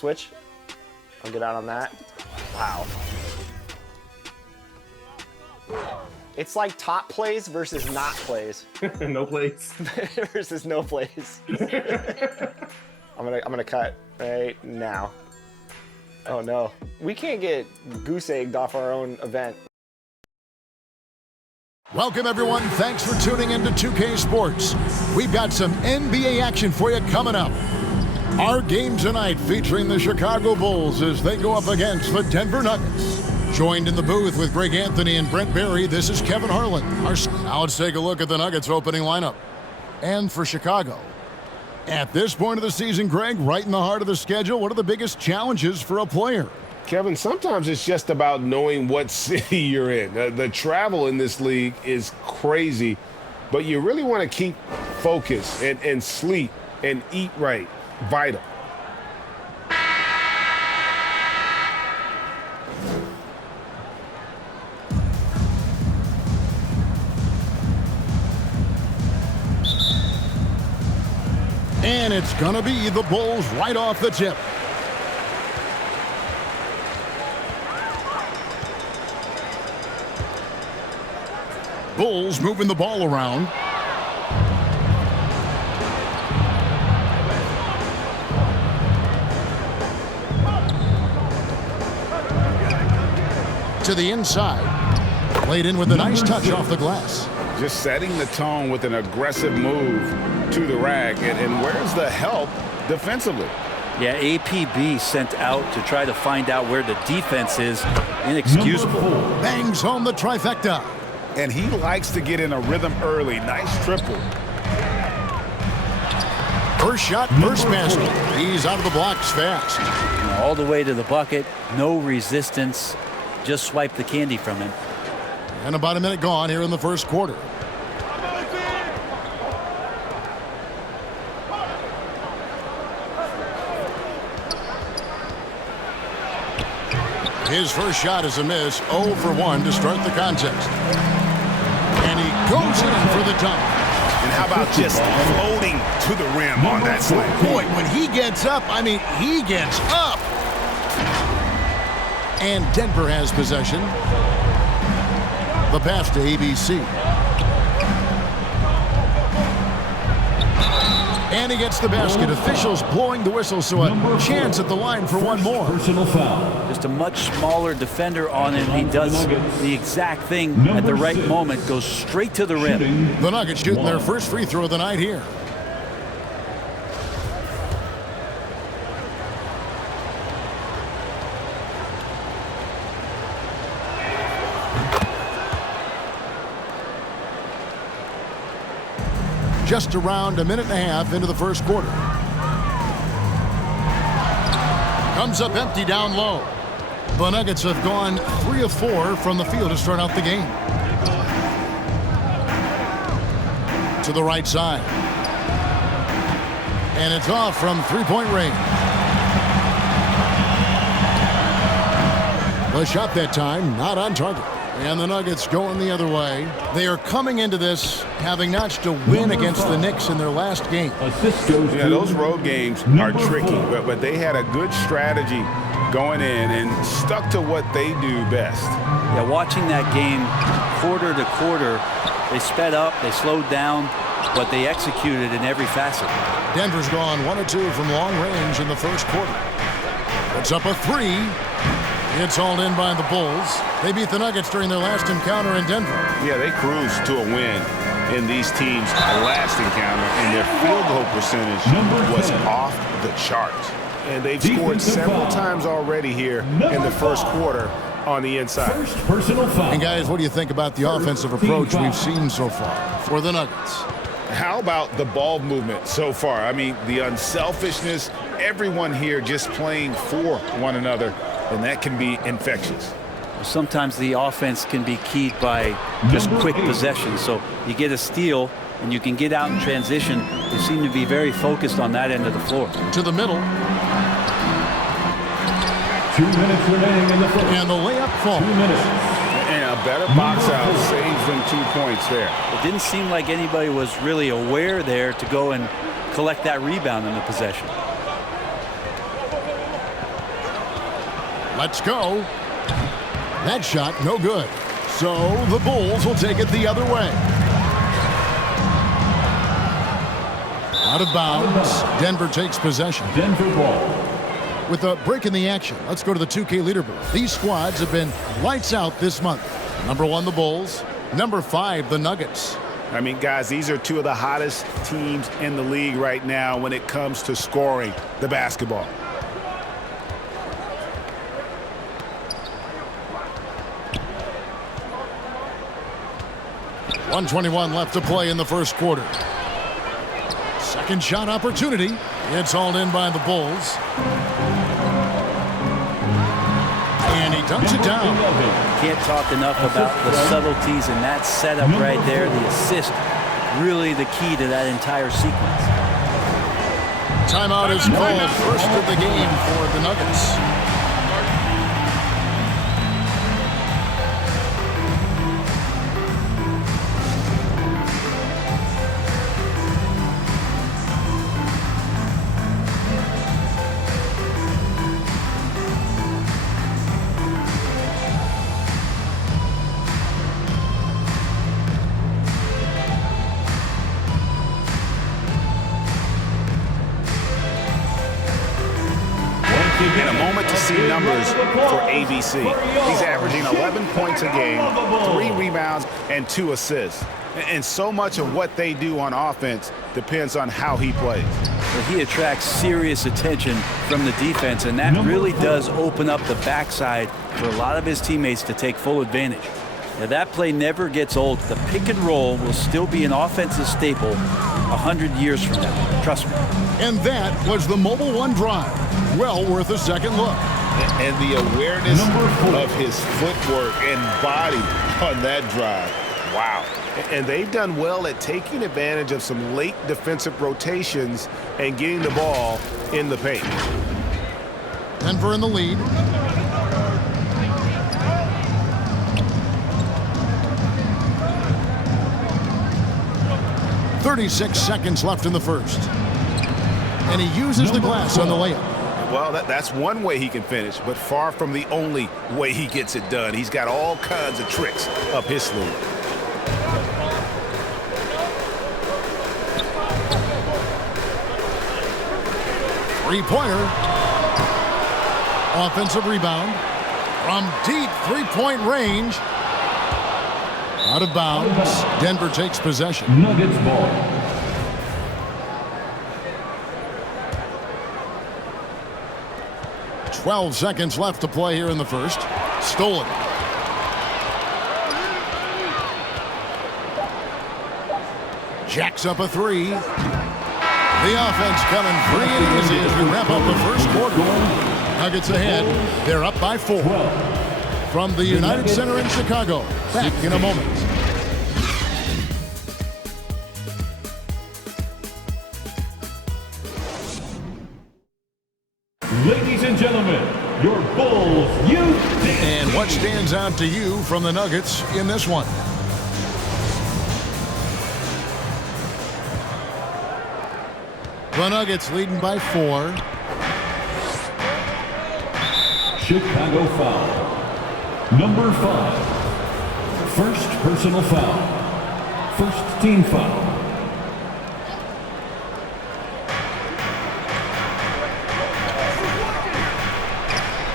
Switch. I'll get out on that. Wow. It's like top plays versus not plays. No plays. Versus no plays. I'm gonna cut right now. Oh no. We can't get goose egged off our own event. Welcome everyone, thanks for tuning into 2K Sports. We've got some NBA action for you coming up. Our game tonight featuring the Chicago Bulls as they go up against the Denver Nuggets. Joined in the booth with Greg Anthony and Brent Barry, this is Kevin Harlan. Now let's take a look at the Nuggets opening lineup. And for Chicago, at this point of the season, Greg, right in the heart of the schedule, what are the biggest challenges for a player? Kevin, sometimes it's just about knowing what city you're in. The travel in this league is crazy, but you really want to keep focus and sleep and eat right. Vital. And it's going to be the Bulls right off the tip. Bulls moving the ball around. To the inside. Played in with a nice touch off the glass. Just setting the tone with an aggressive move to the rack. And where's the help defensively? Yeah, APB sent out to try to find out where the defense is. Inexcusable. Bangs home the trifecta. And he likes to get in a rhythm early. Nice triple. First shot, first basket. He's out of the blocks fast. All the way to the bucket. No resistance. Just swipe the candy from him. And about a minute gone here in the first quarter. His first shot is a miss. 0 for 1 to start the contest. And he goes in for the dunk. And how about just floating to the rim on that slam? Boy, when he gets up, I mean, he gets up. And Denver has possession. The pass to ABC. And he gets the basket. Officials blowing the whistle, so a chance at the line for one more. Personal foul. Just a much smaller defender on him. He does the exact thing at the right moment. Goes straight to the rim. The Nuggets shooting their first free throw of the night here. Just around a minute and a half into the first quarter. Comes up empty down low. The Nuggets have gone 3 of 4 from the field to start out the game. To the right side. And it's off from three-point range. The shot that time, not on target. And the Nuggets going the other way. They are coming into this having notched a win against the Knicks in their last game. Yeah, those road games are tricky, but they had a good strategy going in and stuck to what they do best. Yeah, watching that game quarter to quarter, they sped up, they slowed down, but they executed in every facet. Denver's gone 1 of 2 from long range in the first quarter. It's up a 3. It's hauled in by the Bulls. They beat the Nuggets during their last encounter in Denver. Yeah, they cruised to a win in these teams' last encounter, and their field goal percentage was off the charts. And they've scored several times already here in the first quarter on the inside. First personal foul. And guys, what do you think about the offensive approach we've seen so far for the Nuggets? How about the ball movement so far? I mean, the unselfishness, everyone here just playing for one another, and that can be infectious. Sometimes the offense can be keyed by just quick possession. So you get a steal and you can get out in transition. They seem to be very focused on that end of the floor. To the middle. 2 minutes remaining in the first. And the layup falls. 2 minutes. And a better box out saves them 2 points there. It didn't seem like anybody was really aware there to go and collect that rebound in the possession. Let's go. That shot, no good. So the Bulls will take it the other way. Out of bounds. Denver takes possession. Denver ball. With a break in the action, let's go to the 2K leaderboard. These squads have been lights out this month. Number 1, the Bulls. Number 5, the Nuggets. I mean, guys, these are two of the hottest teams in the league right now when it comes to scoring the basketball. .121 left to play in the first quarter. Second shot opportunity. It's hauled in by the Bulls. And he dunks it down. Can't talk enough about the subtleties in that setup right there. The assist, really the key to that entire sequence. Timeout is called. First of the game for the Nuggets. And a moment to see numbers for ABC. He's averaging 11 points a game, 3 rebounds, and 2 assists. And so much of what they do on offense depends on how he plays. Well, he attracts serious attention from the defense, and that really does open up the backside for a lot of his teammates to take full advantage. Now, that play never gets old. The pick and roll will still be an offensive staple 100 years from now. Trust me. And that was the Mobile One drive. Well worth a second look. And the awareness of his footwork and body on that drive. Wow. And they've done well at taking advantage of some late defensive rotations and getting the ball in the paint. Denver in the lead. .36 seconds left in the first. And he uses the glass on the layup. Well, that's one way he can finish, but far from the only way he gets it done. He's got all kinds of tricks up his sleeve. Three-pointer. Offensive rebound. From deep three-point range. Out of bounds. Denver takes possession. Nuggets ball. .12 seconds left to play here in the first. Stolen. Jacks up a three. The offense coming free and easy as we wrap up the first quarter. Nuggets ahead. They're up by 4. From the United Center in Chicago. Back in a moment. Ladies and gentlemen, your Bulls youth. And what stands out to you from the Nuggets in this one? The Nuggets leading by 4. Chicago foul. Number 5. First personal foul. First team foul.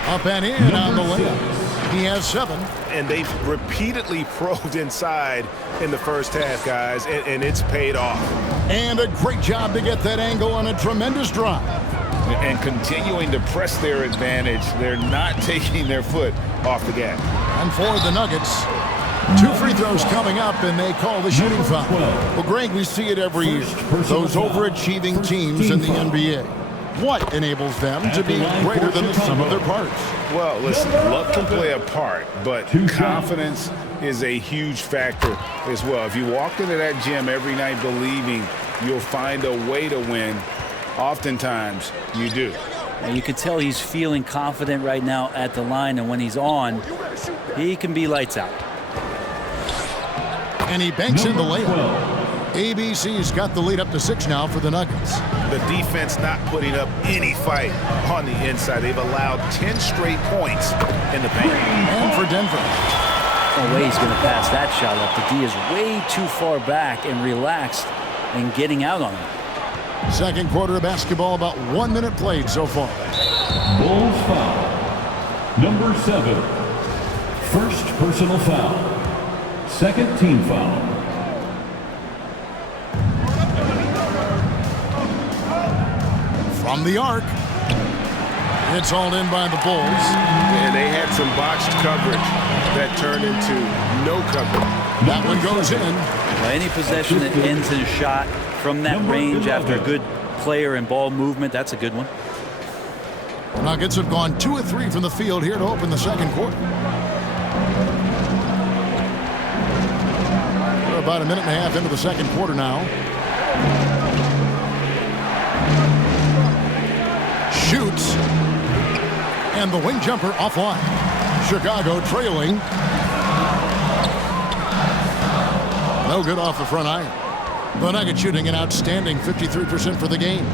Up and in on the layup. He has 7. And they've repeatedly probed inside in the first half, guys, and it's paid off. And a great job to get that angle on a tremendous drive. And continuing to press their advantage. They're not taking their foot off the gas. And for the Nuggets, 2 free throws coming up, and they call the shooting foul. Well, Greg, we see it every year. Those overachieving teams in the NBA. What enables them to be greater than the sum of their parts? Well, listen, luck can play a part, but confidence is a huge factor as well. If you walk into that gym every night believing you'll find a way to win, oftentimes you do. And you can tell he's feeling confident right now at the line, and when he's on, he can be lights out. And he banks in the layup. ABC's got the lead up to 6 now for the Nuggets. The defense not putting up any fight on the inside. They've allowed 10 straight points in the paint. And for Denver. No way he's going to pass that shot up. The D is way too far back and relaxed and getting out on him. Second quarter of basketball, about 1 minute played so far. Bulls foul. Number 7. First personal foul. Second team foul. From the arc. It's hauled in by the Bulls. And they had some botched coverage that turned into no coverage. That one goes in. Well, any possession that ends in a shot from that range after a good player and ball movement, that's a good one. The Nuggets have gone 2 of 3 from the field here to open the second quarter. We're about a minute and a half into the second quarter now. Shoots. And the wing jumper offline. Chicago trailing. No good off the front iron. The Nuggets shooting an outstanding 53% for the game.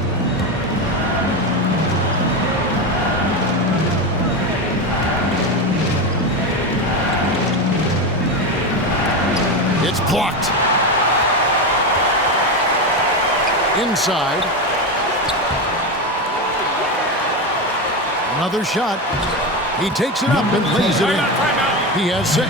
It's blocked. Inside. Another shot. He takes it up and lays it in. He has 6.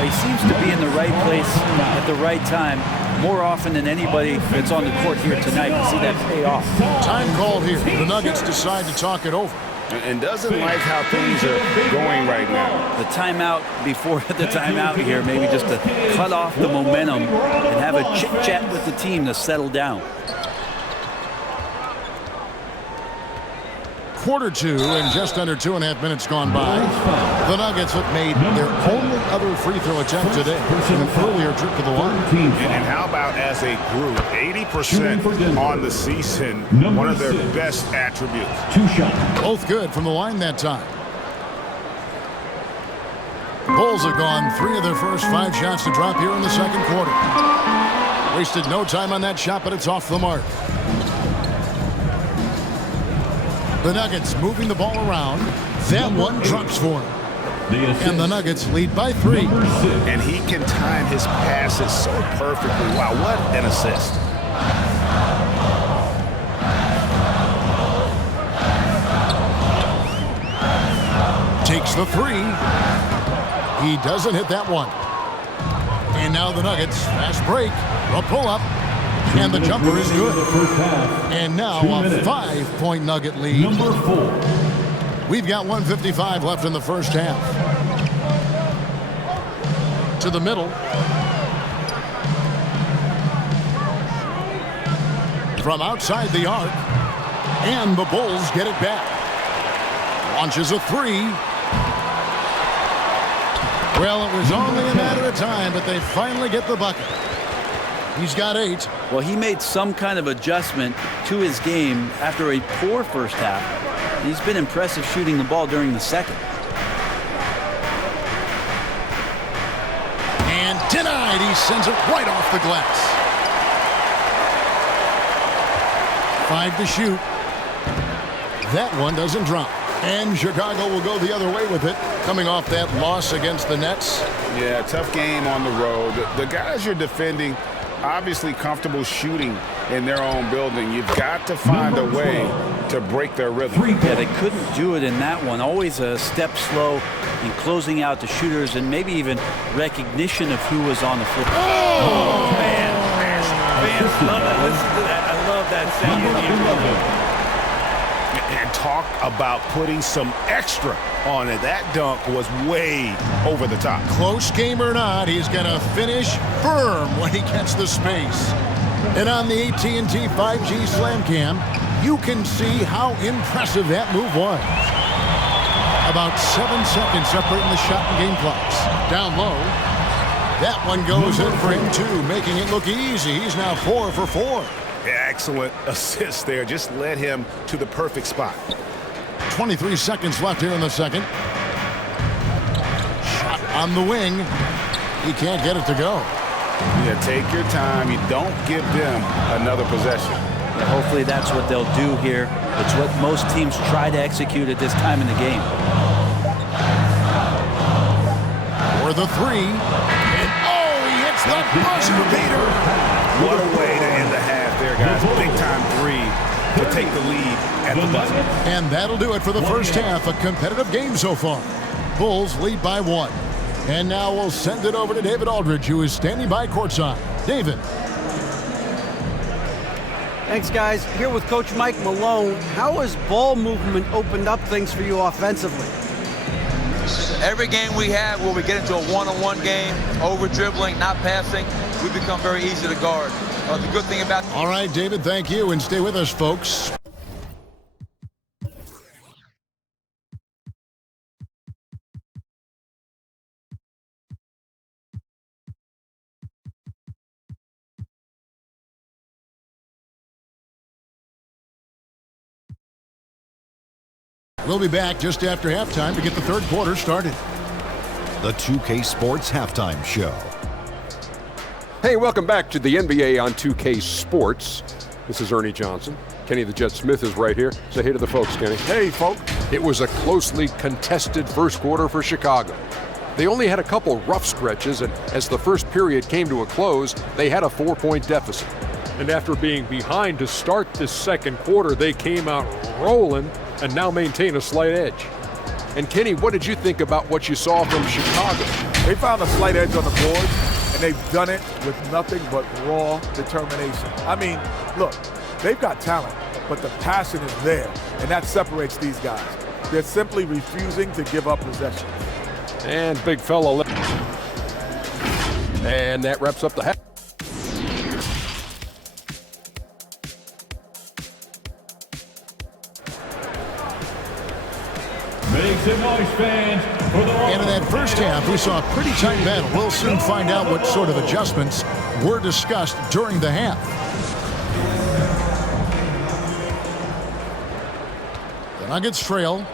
He seems to be in the right place at the right time more often than anybody that's on the court here tonight. You see that pay off. Time called here. The Nuggets decide to talk it over. And doesn't like how things are going right now. The timeout before the timeout here, maybe just to cut off the momentum and have a chit-chat with the team to settle down. Quarter 2 and just under 2.5 minutes gone by. The Nuggets have made their only other free throw attempt today in an earlier trip to the line. And how about as a group, 80% on the season, one of their best attributes. 2 shots. Both good from the line that time. Bulls have gone 3 of their first 5 shots to drop here in the second quarter. Wasted no time on that shot, but it's off the mark. The Nuggets moving the ball around. That one drops for him. And the Nuggets lead by 3. And he can time his passes so perfectly. Wow, what an assist. Takes the 3. He doesn't hit that one. And now the Nuggets, fast break, a pull-up. And the jumper is good. And now a 5-point Nugget lead. Number 4. We've got 1:55 left in the first half. To the middle. From outside the arc. And the Bulls get it back. Launches a 3. Well, it was only a matter of time, but they finally get the bucket. He's got 8. Well, he made some kind of adjustment to his game after a poor first half. He's been impressive shooting the ball during the second. And denied. He sends it right off the glass. 5 to shoot. That one doesn't drop. And Chicago will go the other way with it, coming off that loss against the Nets. Yeah, tough game on the road. The guys you're defending, obviously comfortable shooting in their own building. You've got to find a way to break their rhythm. Yeah, they couldn't do it in that one. Always a step slow in closing out the shooters and maybe even recognition of who was on the floor. Oh, man. Fans love it. Listen to that. I love that sound. And talk about putting some extra on it. That dunk was way over the top. Close game or not, he's going to finish firm when he gets the space. And on the AT&T 5G Slam Cam, you can see how impressive that move was. About 7 seconds separating the shot and game clocks. Down low. That one goes in for him too, making it look easy. He's now 4 for 4. Excellent assist there. Just led him to the perfect spot. 23 seconds left here in the second. Shot on the wing. He can't get it to go. Yeah, take your time. You don't give them another possession. Yeah, hopefully that's what they'll do here. It's what most teams try to execute at this time in the game. For the three. And he hits the buzzer beater. What a way to end the half there, guys. Big time three to take the lead at the buzzer. And that'll do it for the first half. A competitive game so far. Bulls lead by 1. And now we'll send it over to David Aldridge, who is standing by courtside. David. Thanks, guys. Here with Coach Mike Malone. How has ball movement opened up things for you offensively? Every game we have where we get into a one-on-one game, over-dribbling, not passing, we become very easy to guard. The good thing about... All right, David, thank you. And stay with us, folks. We'll be back just after halftime to get the third quarter started. The 2K Sports Halftime Show. Hey, welcome back to the NBA on 2K Sports. This is Ernie Johnson. Kenny the Jet Smith is right here. Say hey to the folks, Kenny. Hey, folks. It was a closely contested first quarter for Chicago. They only had a couple rough stretches, and as the first period came to a close, they had a 4-point deficit. And after being behind to start this second quarter, they came out rolling and now maintain a slight edge. And Kenny, what did you think about what you saw from Chicago? They found a slight edge on the board, and they've done it with nothing but raw determination. I mean, look, they've got talent, but the passion is there, and that separates these guys. They're simply refusing to give up possession. And big fella. And that wraps up the half. And in that first half, we saw a pretty tight battle. We'll soon find out what sort of adjustments were discussed during the half. The Nuggets trail.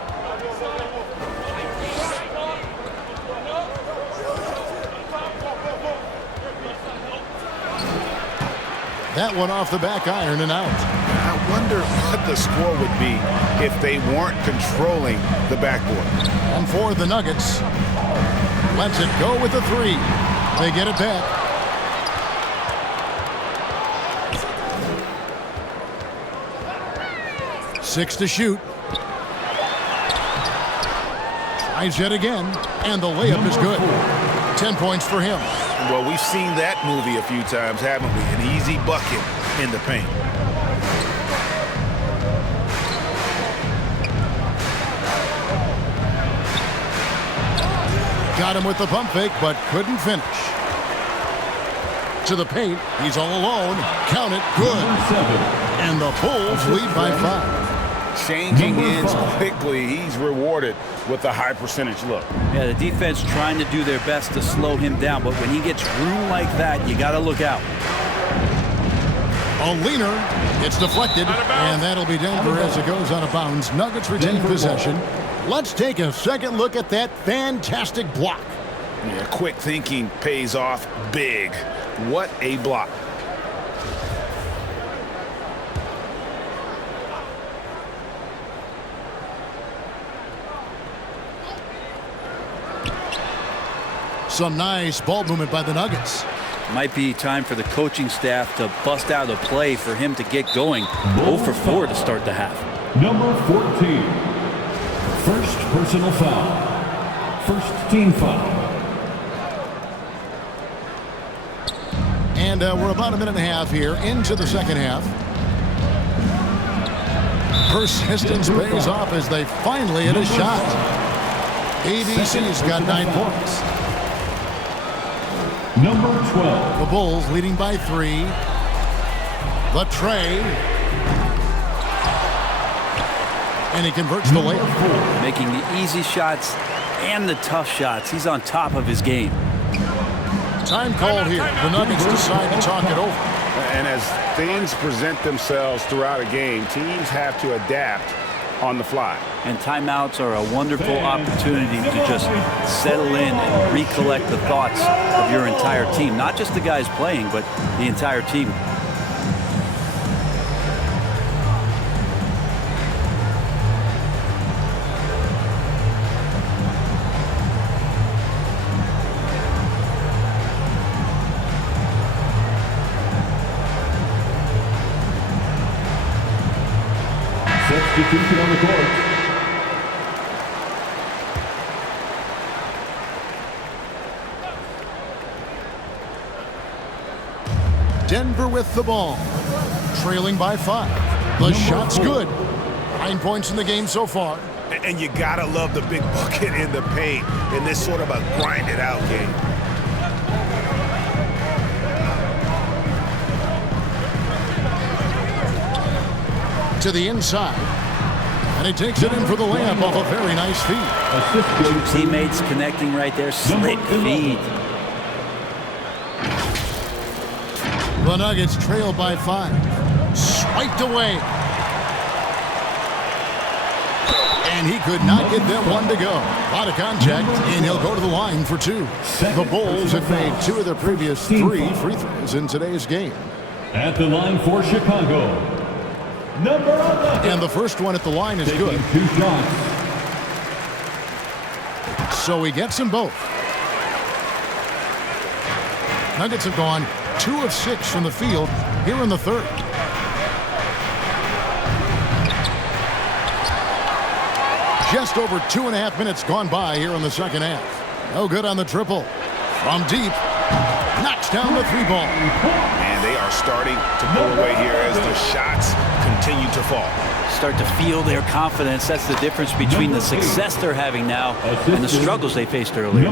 That one off the back iron and out. I wonder what the score would be if they weren't controlling the backboard. And for the Nuggets, lets it go with the three. They get it back. Six to shoot. Tries yet again, and the layup is good. 10 points for him. Well, we've seen that movie a few times, haven't we? An easy bucket in the paint. Got him with the pump fake, but couldn't finish. To the paint, he's all alone. Count it, good. And the Bulls lead by 5. Changing ends quickly. He's rewarded with a high percentage look. Yeah, the defense trying to do their best to slow him down, but when he gets room like that, you got to look out. A leaner. It's deflected, and that'll be Denver as it goes out of bounds. Nuggets retain possession. Let's take a second look at that fantastic block. Yeah, quick thinking pays off big. What a block. Some nice ball movement by the Nuggets. Might be time for the coaching staff to bust out a play for him to get going. 0 for 4 to start the half. Number 14. First personal foul. First team foul. And we're about a minute and a half here into the second half. Persistence pays off as they finally hit a shot. ABC's got 9 points. Number 12. The Bulls leading by 3. The tray. And he converts the layup. Making the easy shots and the tough shots. He's on top of his game. Time called here. The Nuggets decide to talk it over. And as things present themselves throughout a game, teams have to adapt on the fly. And timeouts are a wonderful opportunity to just settle in and recollect the thoughts of your entire team. Not just the guys playing, but the entire team. Substitution on the court. Denver with the ball, trailing by 5. The shot's good. 9 points in the game so far. And you gotta love the big bucket in the paint in this sort of a grinded out game. To the inside. And he takes it in for the layup off a very nice feed. Two teammates connecting right there. Slick feed. The Nuggets trail by 5. Swiped away. And he could not get them one to go. A lot of contact, and he'll go to the line for 2. The Bulls have made 2 of their previous 3 free throws in today's game. At the line for Chicago, number 11. And the first one at the line is good. 2 shots. So he gets them both. Nuggets have gone 2 of 6 from the field here in the third. Just over 2.5 minutes gone by here in the second half. No good on the triple. From deep, knocks down the 3 ball. And they are starting to pull away here as the shots continue to fall. Start to feel their confidence. That's the difference between the success they're having now and the struggles they faced earlier.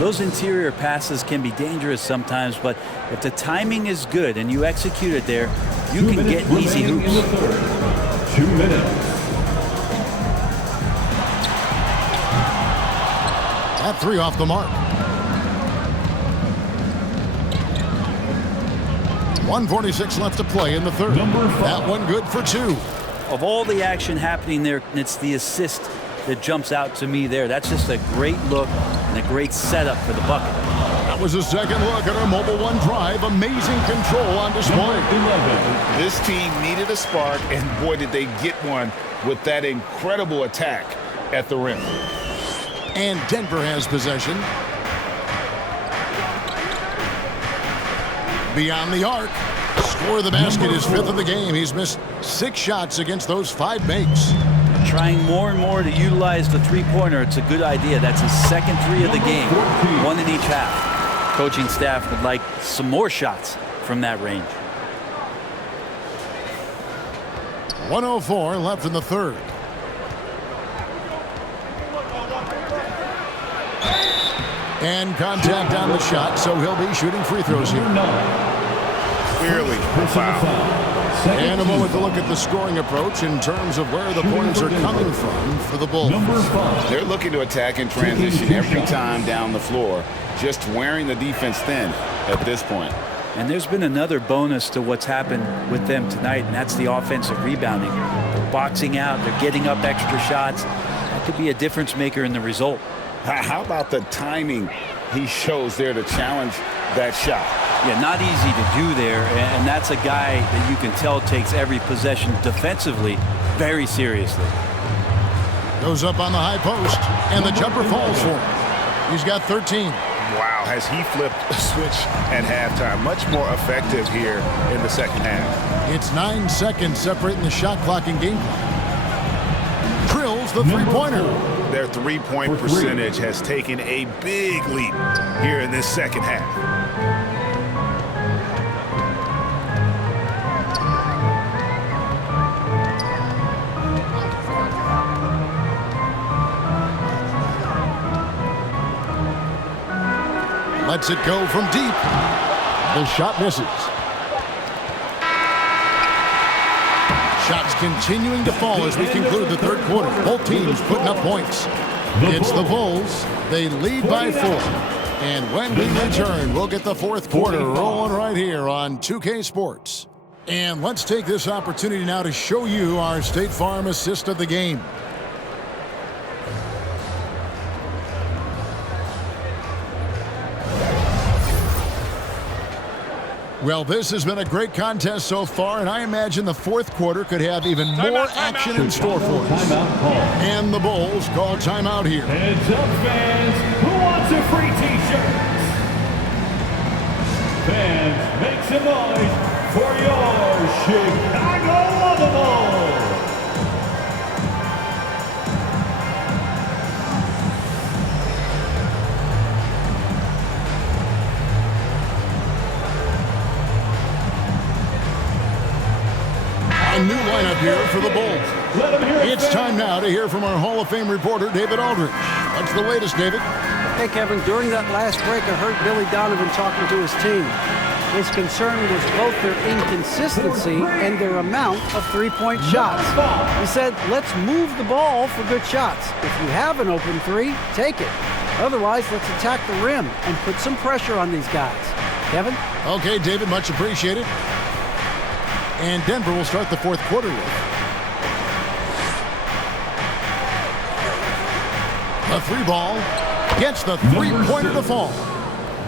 Those interior passes can be dangerous sometimes, but if the timing is good and you execute it there, you can get easy hoops. 2 minutes. That 3 off the mark. 1:46 left to play in the third. That one good for 2. Of all the action happening there, it's the assist that jumps out to me there. That's just a great look and a great setup for the bucket. That was a second look at our Mobile One drive. Amazing control on display. This team needed a spark, and boy, did they get one with that incredible attack at the rim. And Denver has possession. Beyond the arc. Score of the basket is 5th of the game. He's missed 6 shots against those 5 makes. Trying more and more to utilize the three-pointer. It's a good idea. That's his second 3 of the game. 1 in each half. Coaching staff would like some more shots from that range. 1:04 left in the third. And contact on the shot, so he'll be shooting free throws here. Clearly a foul. And a moment to look at the scoring approach in terms of where the points are coming from for the Bulls. They're looking to attack in transition every time down the floor, just wearing the defense thin at this point. And there's been another bonus to what's happened with them tonight, and that's the offensive rebounding. They're boxing out, they're getting up extra shots. That could be a difference maker in the result. How about the timing he shows there to challenge that shot? Yeah, not easy to do there, and that's a guy that you can tell takes every possession defensively very seriously. Goes up on the high post, and the jumper falls for him. He's got 13. Wow, has he flipped a switch at halftime? Much more effective here in the second half. It's 9 seconds separating the shot clock and game clock. Drills the three-pointer. Their three-point percentage has taken a big leap here in this second half. Lets it go from deep. The shot misses. Shots continuing to fall as we conclude the third quarter. Both teams putting up points. It's the Bulls. They lead by 4. And when we return, we'll get the fourth quarter rolling right here on 2K Sports. And let's take this opportunity now to show you our State Farm assist of the game. Well, this has been a great contest so far, and I imagine the fourth quarter could have even more action in store for us. And the Bulls call timeout here. Heads up, fans. Who wants a free T-shirt? Fans, make some noise for your Chicago Bulls. here for the Bulls. It's time now to hear from our Hall of Fame reporter, David Aldridge. What's the latest, David? Hey, Kevin, during that last break, I heard Billy Donovan talking to his team. His concern was both their inconsistency and their amount of three-point shots. He said, let's move the ball for good shots. If you have an open three, take it. Otherwise, let's attack the rim and put some pressure on these guys. Kevin? Okay, David, much appreciated. And Denver will start the fourth quarter with a three ball. Gets the three-pointer to fall.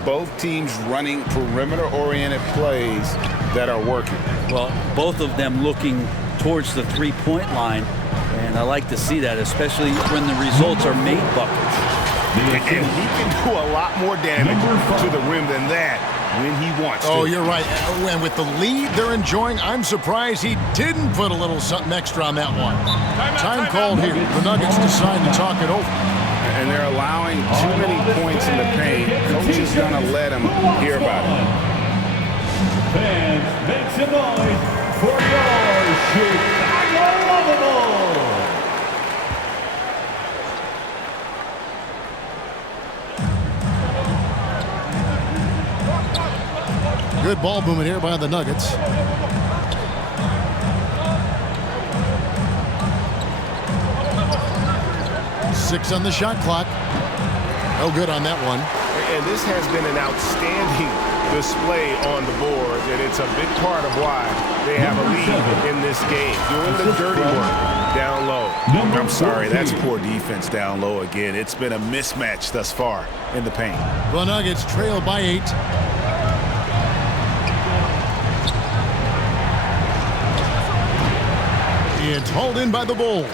Both teams running perimeter-oriented plays that are working. Well, both of them looking towards the three-point line, and I like to see that, especially when the results are made buckets. And he can do a lot more damage to the rim than that when he wants to. Oh, you're right. And with the lead they're enjoying, I'm surprised he didn't put a little something extra on that one. Time called here. The Nuggets decide to talk it over. And they're allowing too many points in the paint. Coach is going to let him hear about it. Fans, make some noise for your Chicago Bulls. Good ball movement here by the Nuggets. Six on the shot clock. No good on that one. And this has been an outstanding display on the board, and it's a big part of why they have a lead in this game. Doing the dirty work down low. I'm sorry, that's poor defense down low again. It's been a mismatch thus far in the paint. The Nuggets trail by 8. It's hauled in by the Bulls.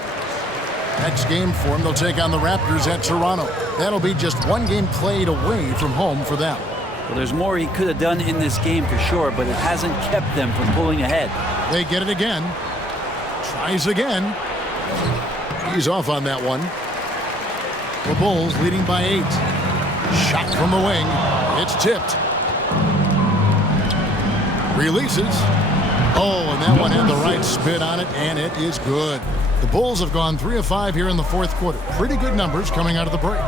Next game for them, they'll take on the Raptors at Toronto. That'll be just one game played away from home for them. Well, there's more he could have done in this game for sure, but it hasn't kept them from pulling ahead. They get it again. Tries again. He's off on that one. The Bulls leading by 8. Shot from the wing. It's tipped. Releases. Oh, and that one had the right spin on it, and it is good. The Bulls have gone 3 of 5 here in the fourth quarter. Pretty good numbers coming out of the break.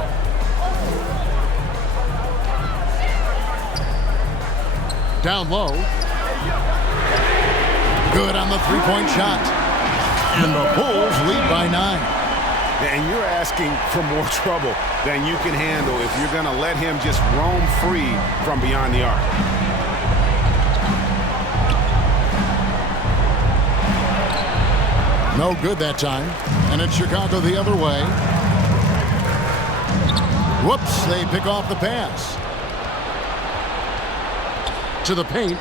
Down low. Good on the three-point shot. And the Bulls lead by 9. And you're asking for more trouble than you can handle if you're going to let him just roam free from beyond the arc. No good that time. And it's Chicago the other way. Whoops, they pick off the pass. To the paint.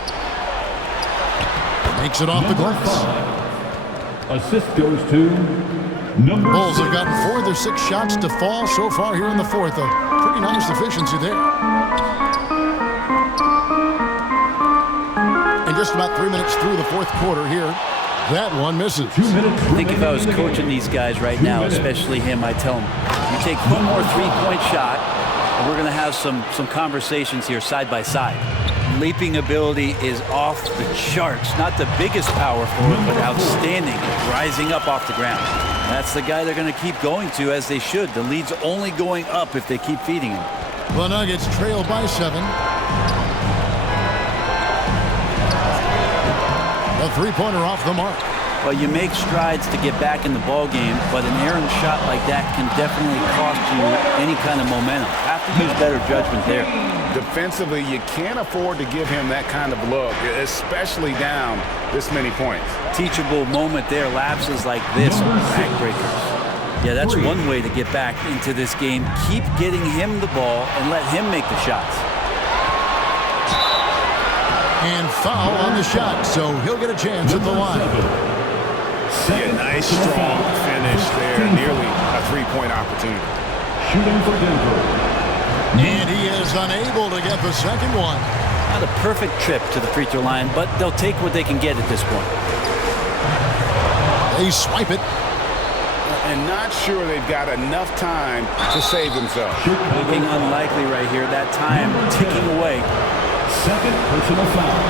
Makes it off the glass. Assist goes to number Bulls 6. have gotten 4 of their 6 shots to fall so far here in the fourth. A pretty nice efficiency there. And just about 3 minutes through the fourth quarter here. That one misses. I think if I was coaching these guys right now, especially him, I'd tell him, you take one more three-point shot, and we're going to have some conversations here side by side. Leaping ability is off the charts. Not the biggest power forward, but outstanding, rising up off the ground. That's the guy they're going to keep going to, as they should. The lead's only going up if they keep feeding him. The Nuggets trail by 7. A three-pointer off the mark. Well, you make strides to get back in the ball game, but an errant shot like that can definitely cost you any kind of momentum. Have to use better judgment there. Defensively, you can't afford to give him that kind of look, especially down this many points. Teachable moment there. Lapses like this are backbreakers. Yeah, that's one way to get back into this game. Keep getting him the ball and let him make the shots. And foul on the shot, so he'll get a chance at the line. Yeah, nice, strong finish there. Nearly a three-point opportunity. Shooting for Denver. And he is unable to get the second one. Not a perfect trip to the free throw line, but they'll take what they can get at this point. They swipe it. And not sure they've got enough time to save themselves. Looking unlikely right here. That time ticking away. Second personal foul.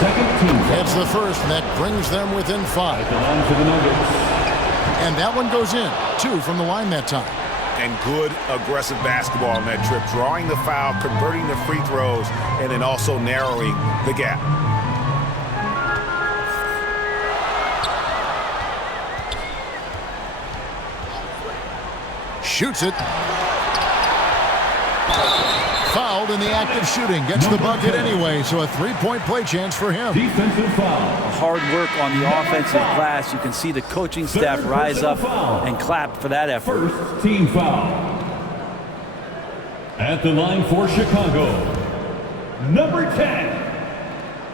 Second team foul. It's the first, and that brings them within 5. At the line for the Nuggets. And that one goes in. 2 from the line that time. And good aggressive basketball on that trip, drawing the foul, converting the free throws, and then also narrowing the gap. Shoots it. Fouled in the act of shooting. Gets the bucket anyway, so a 3-point play chance for him. Defensive foul. Hard work on the offensive glass. You can see the coaching staff rise up and clap for that effort. First team foul. At the line for Chicago, number 10.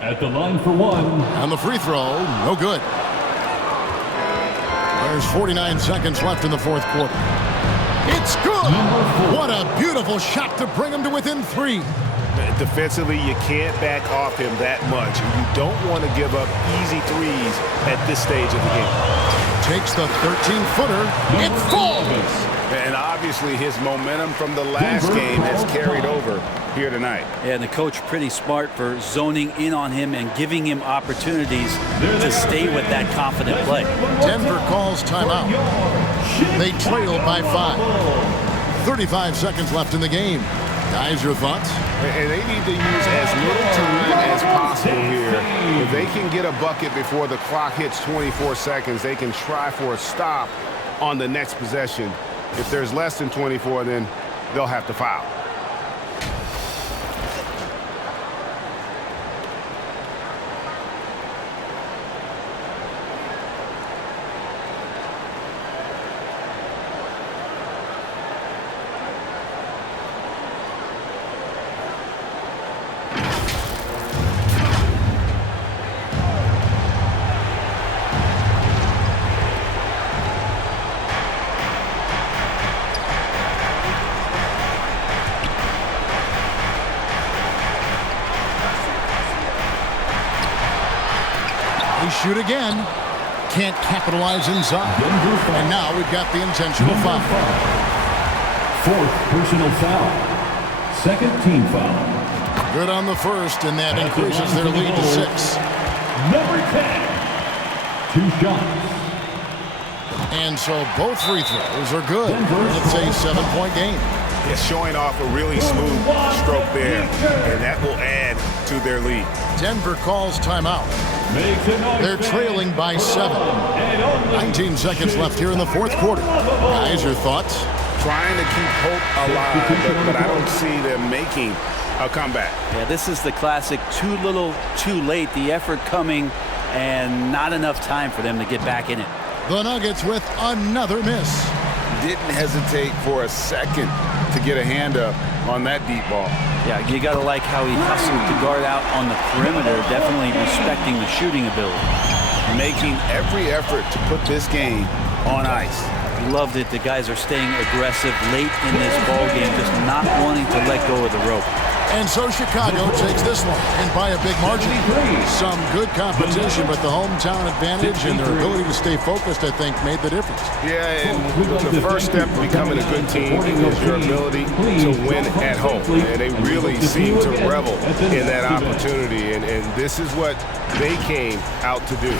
At the line for 1. On the free throw, no good. There's 49 seconds left in the fourth quarter. It's good! What a beautiful shot to bring him to within 3. Defensively, you can't back off him that much. You don't want to give up easy threes at this stage of the game. Takes the 13-footer. It falls! And obviously, his momentum from the last game has carried over here tonight. Yeah, and the coach pretty smart for zoning in on him and giving him opportunities to stay with that confident play. Denver calls timeout. They trail by 5. 35 seconds left in the game. Guys, your thoughts? And they need to use as little time as possible here. If they can get a bucket before the clock hits 24 seconds, they can try for a stop on the next possession. If there's less than 24, then they'll have to foul. Shoot again. Can't capitalize inside. And now we've got the intentional foul. 4th personal foul. Second team foul. Good on the first, and that increases their lead to 6. Number 10. 2 shots. And so both free throws are good. It's a 7-point game. It's showing off a really smooth stroke there, and that will add to their lead. Denver calls timeout. They're trailing by 7. 19 seconds left here in the fourth quarter. Guys, your thoughts? Trying to keep hope alive, but I don't see them making a comeback. Yeah, this is the classic too little, too late. The effort coming and not enough time for them to get back in it. The Nuggets with another miss. Didn't hesitate for a second to get a hand up on that deep ball. Yeah, you got to like how he hustled to guard out on the perimeter, definitely respecting the shooting ability. Making every effort to put this game on ice. Loved it. The guys are staying aggressive late in this ball game, just not wanting to let go of the rope. And so Chicago takes this one, and by a big margin. Some good competition, but the hometown advantage and their ability to stay focused, I think, made the difference. Yeah, and the first step to becoming a good team is your ability to win at home. And they really seem to revel in that opportunity, and this is what they came out to do.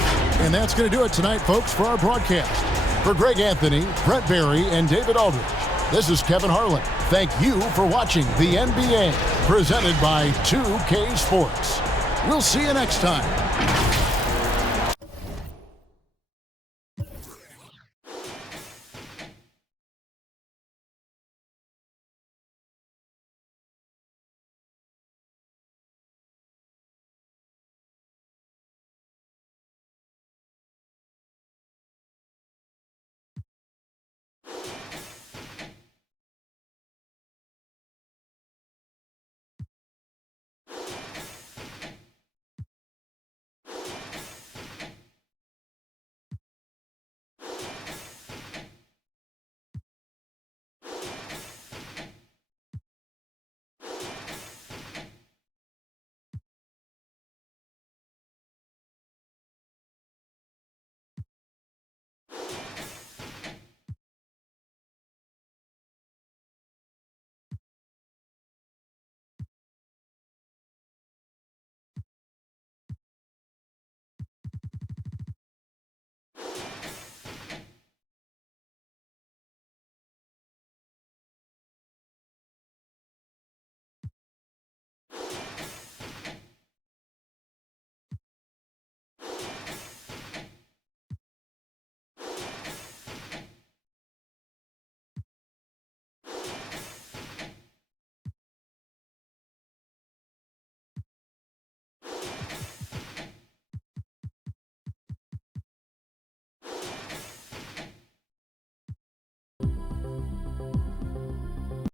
And that's going to do it tonight, folks, for our broadcast. For Greg Anthony, Brett Barry, and David Aldridge, this is Kevin Harlan. Thank you for watching the NBA, presented by 2K Sports. We'll see you next time.